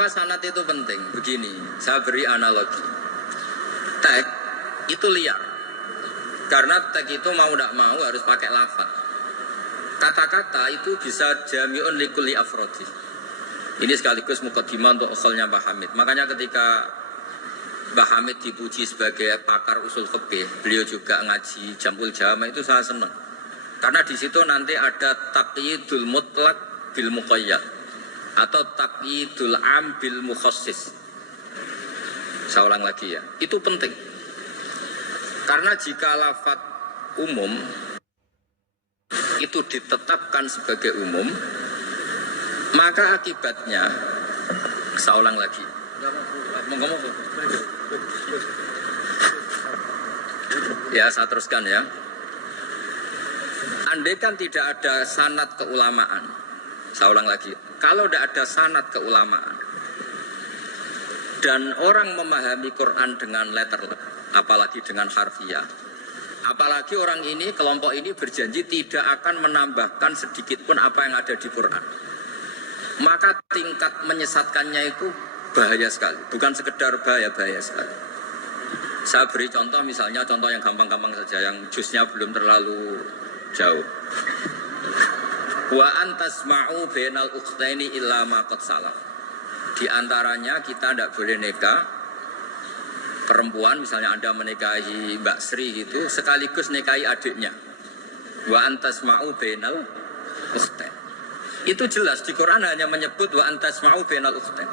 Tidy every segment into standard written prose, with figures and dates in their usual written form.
Kenapa sanad itu penting? Begini, saya beri analogi. Tag itu liar. Karena tag itu mau tidak mau harus pakai lafaz. Kata-kata itu bisa jami'un likulli afrodi. Ini sekaligus mukaddimah untuk usulnya Mbah Hamid. Makanya ketika Mbah Hamid dipuji sebagai pakar usul fikih, beliau juga ngaji Jamul Jama, itu saya senang. Karena di situ nanti ada taqyidul mutlaq bil muqayyad atau taqyidul am bil mukhassis. Saya ulang lagi ya. Itu penting. Karena jika lafaz umum itu ditetapkan sebagai umum, maka akibatnya, saya ulang lagi. Ya, saya teruskan ya. Andai kan tidak ada sanad keulamaan, saya ulang lagi. Kalau tidak ada sanad keulamaan dan orang memahami Quran dengan letter, apalagi dengan harfiah, apalagi orang ini, kelompok ini berjanji tidak akan menambahkan sedikit pun apa yang ada di Quran, maka tingkat menyesatkannya itu bahaya sekali. Bukan sekedar bahaya sekali. Saya beri contoh, misalnya contoh yang gampang-gampang saja, yang jusnya belum terlalu jauh. Wa antasma'u bainal ukhtaini illa ma qad salaf. Di antaranya kita tidak boleh nikah perempuan, misalnya Anda menikahi Mbak Sri gitu, sekaligus nikahi adiknya. Wa antasma'u bainal ukhtain. Itu jelas di Quran hanya menyebut wa antasma'u bainal ukhtain.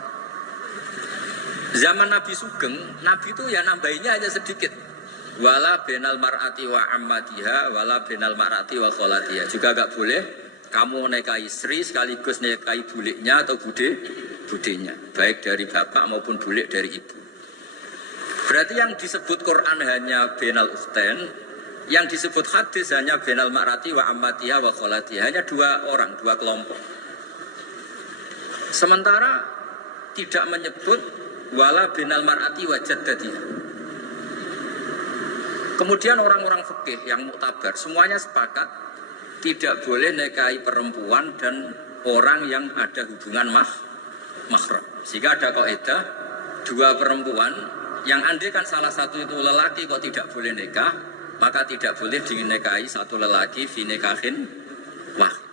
Zaman Nabi Sugeng, Nabi itu ya nambahinnya hanya sedikit. Wala bainal mar'ati wa ammatiha wala bainal mar'ati wa kholatiha. Juga enggak boleh kamu nikahi Sri sekaligus nikahi buliknya atau budenya, baik dari bapak maupun bulik dari ibu. Berarti yang disebut Quran hanya bainal ukhtain, yang disebut hadis hanya bainal mar'ati wa ammatiha wa kholatiha, hanya dua orang, dua kelompok. Sementara tidak menyebut wala bainal mar'ati wa jaddatiha. Kemudian orang-orang fikih yang muktabar semuanya sepakat tidak boleh nikahi perempuan dan orang yang ada hubungan mahram. Jika ada kaidah dua perempuan yang andai kan salah satu itu lelaki kok tidak boleh nikah, maka tidak boleh dinikahi satu lelaki fi nikahin wahid.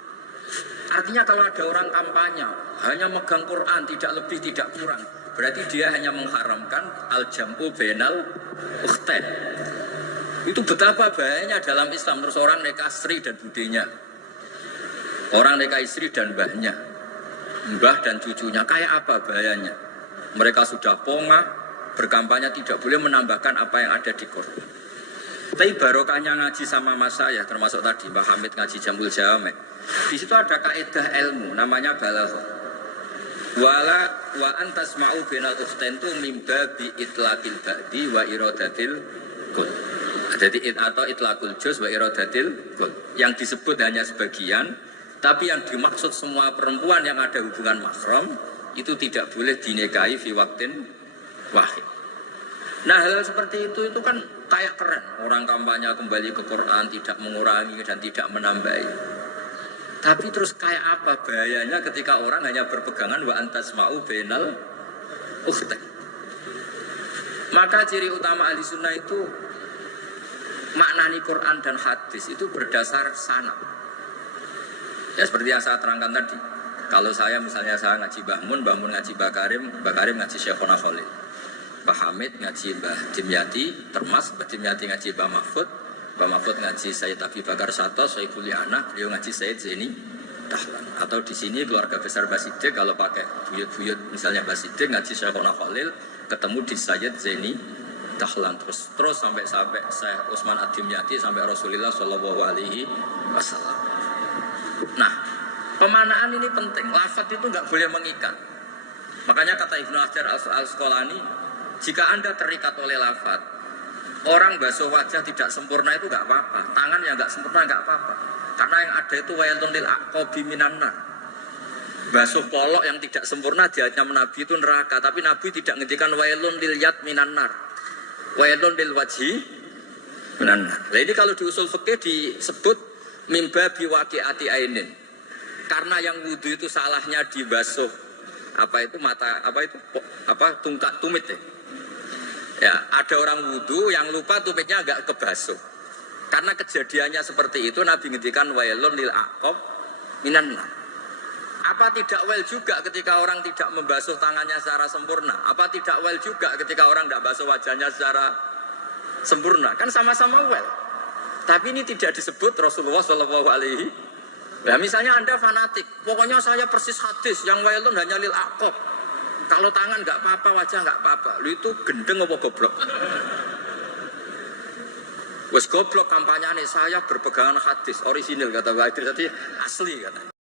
Artinya kalau ada orang kampanye hanya megang Quran tidak lebih tidak kurang, berarti dia hanya mengharamkan al-jam'u bainal ukhtain. Itu betapa bahayanya dalam Islam. Terus orang nikah Sri dan budenya, orang nikah istri dan mbahnya, mbah dan cucunya, kayak apa bahayanya? Mereka sudah pongah berkampanye tidak boleh menambahkan apa yang ada di Quran. Tapi barokahnya ngaji sama mas saya, termasuk tadi Mbah Hamid ngaji Jamul Jame, di situ ada kaidah ilmu namanya balaghah. Wala wa antasma'u bainal ukhtain tu mimba bi itlaqil ba'di wa iradatil kul. Jadi atau itlaqul juz wa iradatil kul. Yang disebut hanya sebagian, tapi yang dimaksud semua perempuan yang ada hubungan mahram itu tidak boleh dinikahi fi waqtin wahid. Nah, hal seperti itu kan kayak keren. Orang kampanye kembali ke Quran, tidak mengurangi dan tidak menambahi. Tapi terus kayak apa bahayanya ketika orang hanya berpegangan wa antasma'u bainal ukhtain. Maka ciri utama ahli sunnah itu maknani Quran dan hadis itu berdasar sanad. Ya seperti yang saya terangkan tadi. Kalau saya misalnya saya ngaji Mbah Mun ngaji Mbah Karim ngaji Syekhona Khalil, Mbah Hamid ngaji Mbah Dimyati, Termas Mbah Dimyati ngaji Mbah Mahfud ngaji Sayyid Abi Bakar Sato, Sohibul Yana, beliau ngaji Sayyid Zaini Dahlan. Atau di sini keluarga besar Basidik, kalau pakai buyut-buyut misalnya Basidik ngaji Syekhona Khalil, ketemu di Sayyid Zaini Dahlan terus sampai Syekh Utsman Ad-Dimyati sampai Rasulullah Shallallahu Alaihi Wasallam. Nah, pemanaan ini penting. Lafaz itu nggak boleh mengikat. Makanya kata Ibnu Hajar Al-Asqalani, jika Anda terikat oleh lafaz, orang basuh wajah tidak sempurna itu nggak apa-apa, tangan yang nggak sempurna nggak apa-apa, karena yang ada itu wailun lil aqabi minan nar. Basuh polok yang tidak sempurna diancam Nabi itu neraka, tapi Nabi tidak ngendikan wailun lil yad minan nar, wailun lil wajhi minan nar. Nah ini kalau di usul fikih disebut mimba biwaqi'ati ainin, karena yang wudu itu salahnya dibasuh tungkat tumit ya. Ya, ada orang wudu yang lupa tumitnya agak kebasuh. Karena kejadiannya seperti itu, Nabi ngendikan wailun lil aqab minan nar. Apa tidak well juga ketika orang tidak membasuh tangannya secara sempurna? Apa tidak well juga ketika orang tidak basuh wajahnya secara sempurna? Kan sama-sama well. Tapi ini tidak disebut Rasulullah Shallallahu Alaihi. Ya misalnya Anda fanatik, pokoknya saya persis hadis yang wailun hanya lil aqab. Kalau tangan nggak apa-apa, wajah nggak apa-apa. Lu itu gendeng apa goblok? Wes goblok kampanyane saya berpegangan hadis orisinil kata Pak Idris tadi asli kata.